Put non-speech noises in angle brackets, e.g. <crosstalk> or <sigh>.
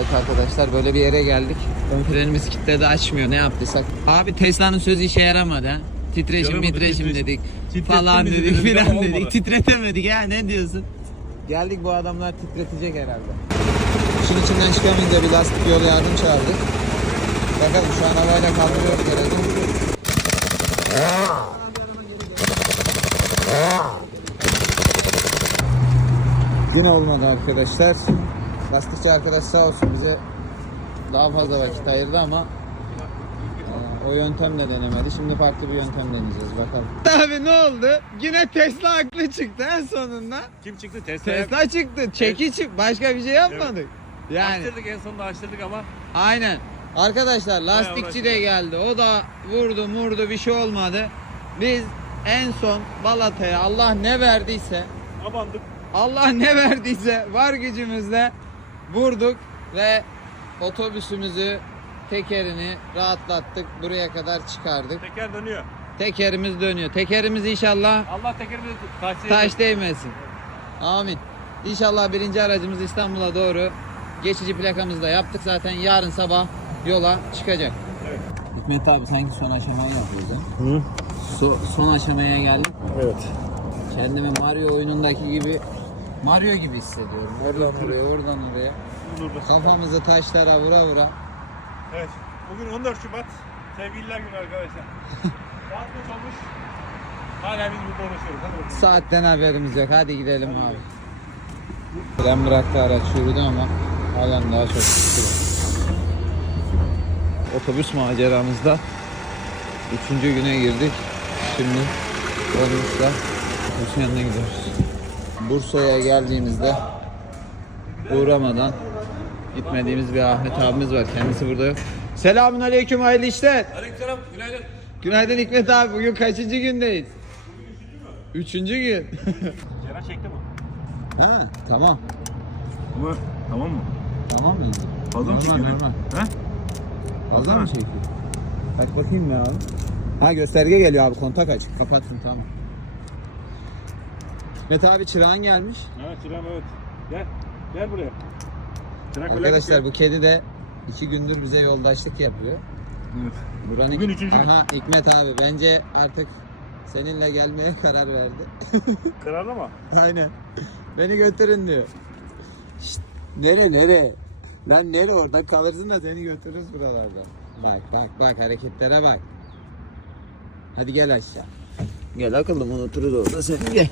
Evet arkadaşlar böyle bir yere geldik. Ön frenimiz kilitledi açmıyor ne yaptıysak. Abi Tesla'nın sözü işe yaramadı ha. Titreşim Yaramadı, mitreşim titreşim. dedik. Titretti Falan mi dedik filan ama dedik. olmadı. Titretemedik ya ne diyorsun? Geldik bu adamlar titretecek herhalde. İşin içinden çıkamayınca bir lastik yol yardım çağırdık. Bakalım şu an havayla kaldırıyoruz aracı. Yine olmadı arkadaşlar. Lastikçi arkadaş sağ olsun bize daha fazla vakit ayırdı ama e, o yöntemle denemedi. Şimdi farklı bir yöntem deneyeceğiz bakalım. Abi ne oldu? Yine Tesla haklı çıktı en sonunda. Kim çıktı? Tesla. Tesla çıktı. Çekiç başka bir şey yapmadık. Yani Açtırdık en sonunda açtırdık ama aynen. Arkadaşlar lastikçi de geldi. O da vurdu murdu bir şey olmadı. Biz en son Balata'ya Allah ne verdiyse abandık. Allah ne verdiyse var gücümüzle vurduk ve otobüsümüzü tekerini rahatlattık. Buraya kadar çıkardık. Teker dönüyor. Tekerimiz dönüyor. Tekerimiz inşallah Allah tekerimizi taş taş değmesin. Amin. İnşallah birinci aracımız İstanbul'a doğru geçici plakamızı da yaptık zaten. Yarın sabah yola çıkacak. Evet. Hikmet abi sanki son aşamayı yapıyoruz ha? Hı? So- son aşamaya geldik. Evet. Kendimi Mario oyunundaki gibi Mario gibi hissediyorum. Oradan oraya, oradan oraya. Burada. Kafamızı taşlara vura vura. Evet. Bugün 14 Şubat. Sevgililer günü arkadaşlar. <laughs> Saat kaç olmuş? Hala biz burada uğraşıyoruz. Hadi bakalım. Saatten haberimiz yok. Hadi gidelim abi. Fren bıraktı araç yürüdü ama halen daha çok sıkıntı. Otobüs maceramızda üçüncü güne girdik. Şimdi dolmuşla otobüsün yanına gidiyoruz. Bursa'ya geldiğimizde uğramadan gitmediğimiz bir Ahmet abimiz var. Kendisi burada yok. Selamun aleyküm hayırlı işler. Aleykümselam. Günaydın. Günaydın Hikmet abi. Bugün kaçıncı gündeyiz? Üçüncü gün. <laughs> Ceren çekti mi? ha tamam. Ama tamam mı? Tamam mı? Fazla mı Normal, çekiyor? normal. He? Fazla mı çekiyor? Bak bakayım ya abi. Ha gösterge geliyor abi kontak aç. Kapattım tamam. Hikmet abi çırağın gelmiş. Ha Çiram evet. Gel. Gel buraya. Çırak Arkadaşlar bu kedi de iki gündür bize yoldaşlık yapıyor. Evet. Buranın... Bugün üçüncü. Aha Hikmet abi bence artık seninle gelmeye karar verdi. <laughs> Kararlı mı? Aynen. Beni götürün diyor. Şşt, nere nere? Lan nere orada kalırsın da seni götürürüz buralardan. Bak bak bak hareketlere bak. Hadi gel aşağı. Gel akıllım unuturuz orada seni gel.